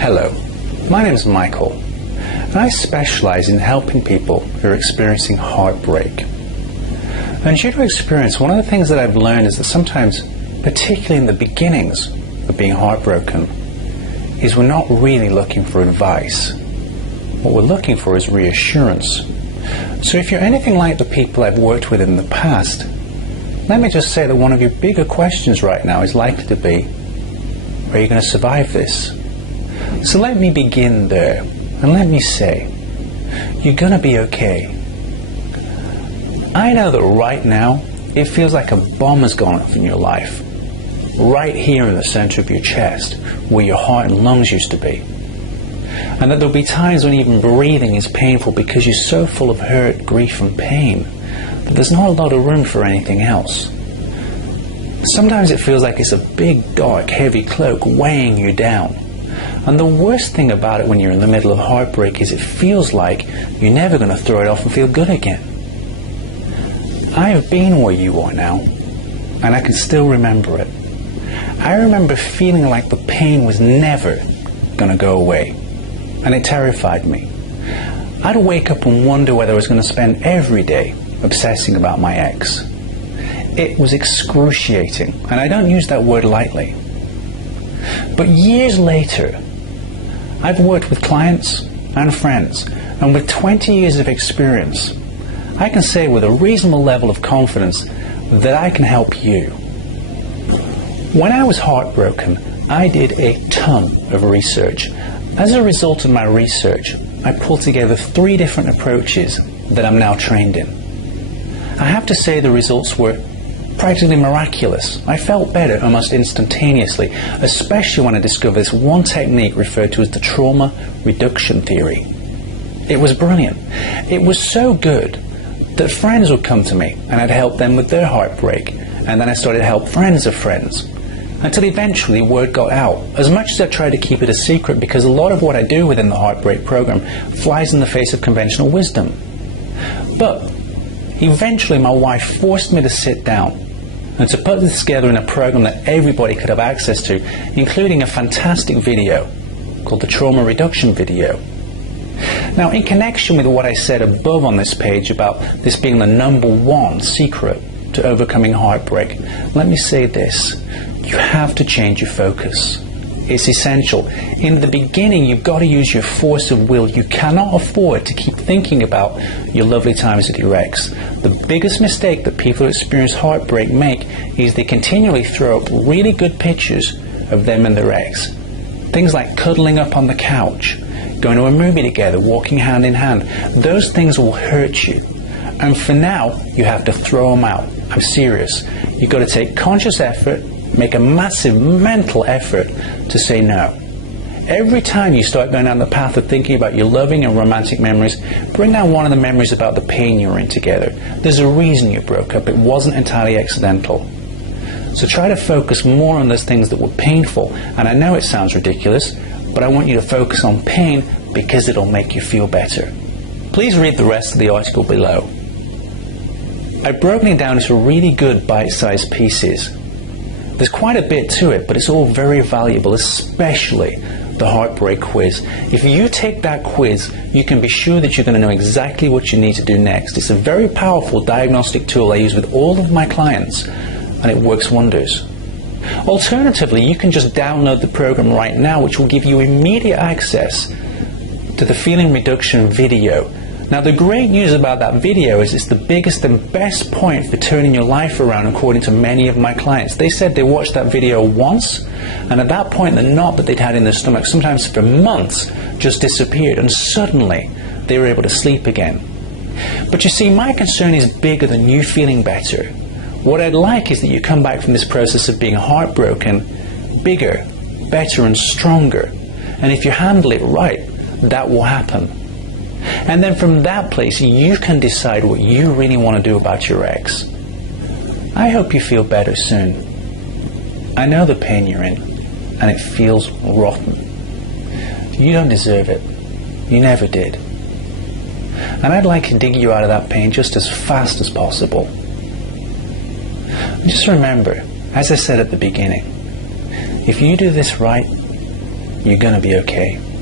Hello, my name is Michael, and I specialize in helping people who are experiencing heartbreak. And due to experience, one of the things that I've learned is that sometimes, particularly in the beginnings of being heartbroken, is we're not really looking for advice. What we're looking for is reassurance. So if you're anything like the people I've worked with in the past, let me just say that one of your bigger questions right now is likely to be, are you going to survive this? So let me begin there, and let me say, you're going to be okay. I know that right now, it feels like a bomb has gone off in your life, right here in the center of your chest, where your heart and lungs used to be. And that there'll be times when even breathing is painful because you're so full of hurt, grief, and pain that there's not a lot of room for anything else. Sometimes it feels like it's a big, dark, heavy cloak weighing you down. And the worst thing about it when you're in the middle of heartbreak is it feels like you're never going to throw it off and feel good again. I have been where you are now, and I can still remember it. I remember feeling like the pain was never going to go away, and it terrified me. I'd wake up and wonder whether I was going to spend every day obsessing about my ex. It was excruciating, and I don't use that word lightly. But years later, I've worked with clients and friends, and with 20 years of experience, I can say with a reasonable level of confidence that I can help you. When I was heartbroken, I did a ton of research. As a result of my research, I pulled together 3 different approaches that I'm now trained in. I have to say the results were practically miraculous. I felt better almost instantaneously, especially when I discovered this one technique referred to as the trauma reduction theory. It was brilliant. It was so good that friends would come to me and I'd help them with their heartbreak, and then I started to help friends of friends, until eventually word got out. As much as I tried to keep it a secret, because a lot of what I do within the Heartbreak program flies in the face of conventional wisdom. But eventually my wife forced me to sit down and to put this together in a program that everybody could have access to, including a fantastic video called the Trauma Reduction Video. Now, in connection with what I said above on this page about this being the #1 secret to overcoming heartbreak, let me say this. You have to change your focus. It's essential. In the beginning, you've got to use your force of will. You cannot afford to keep thinking about your lovely times with your ex. The biggest mistake that people who experience heartbreak make is they continually throw up really good pictures of them and their ex. Things like cuddling up on the couch, going to a movie together, walking hand in hand. Those things will hurt you. And for now, you have to throw them out. I'm serious. You've got to take conscious effort, make a massive mental effort to say no. Every time you start going down the path of thinking about your loving and romantic memories, bring down one of the memories about the pain you were in together. There's a reason you broke up. It wasn't entirely accidental. So try to focus more on those things that were painful. And I know it sounds ridiculous, but I want you to focus on pain because it'll make you feel better. Please read the rest of the article below. I've broken it down into really good bite-sized pieces. There's quite a bit to it, but it's all very valuable, especially the heartbreak quiz. If you take that quiz, you can be sure that you're going to know exactly what you need to do next. It's a very powerful diagnostic tool I use with all of my clients, and it works wonders. Alternatively, you can just download the program right now, which will give you immediate access to the feeling reduction video. Now, the great news about that video is it's the biggest and best point for turning your life around, according to many of my clients. They said they watched that video once, and at that point the knot that they'd had in their stomach, sometimes for months, just disappeared, and suddenly they were able to sleep again. But you see, my concern is bigger than you feeling better. What I'd like is that you come back from this process of being heartbroken bigger, better, and stronger. And if you handle it right, that will happen. And then from that place, you can decide what you really want to do about your ex. I hope you feel better soon. I know the pain you're in, and it feels rotten. You don't deserve it. You never did. And I'd like to dig you out of that pain just as fast as possible. Just remember, as I said at the beginning, if you do this right, you're going to be okay.